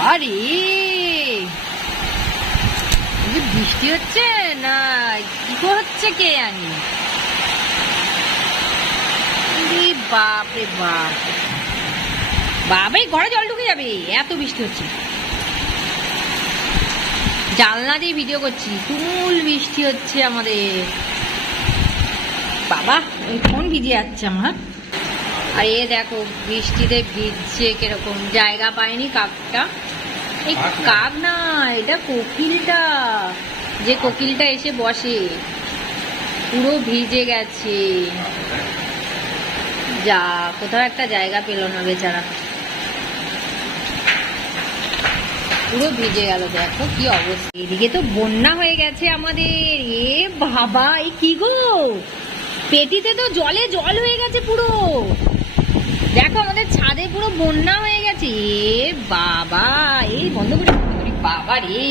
বাড়ি বৃষ্টি হচ্ছে না কি হচ্ছে কে জানি। বাপ রে বাপ, বাবাই ঘরে জল ঢুকে যাবে, এত বৃষ্টি হচ্ছে। জানলা দিয়ে ভিডিও করছি, তুমুল বৃষ্টি হচ্ছে আমাদের। বাবা ফোন ভিজে যাচ্ছে আমার। আর এ দেখো বৃষ্টিতে ভিজছে কিরকম, জায়গা পায়নি কাকটা। এই কাক না, এটা কোকিলটা, যে কোকিলটা এসে বসে, পুরো ভিজে গেছে। যা কোথাও একটা জায়গা পেল না বেচারা, পুরো ভিজে গেল। দেখো কি অবস্থা, এদিকে তো বন্যা হয়ে গেছে আমাদের। এ বাবা, এই কি গো, পেটিতে তো জলে জল হয়ে গেছে পুরো। দেখো আমাদের ছাদে পুরো বন্যা হয়ে গেছে। এ বাবা, এই বন্ধ করি বাবা রে।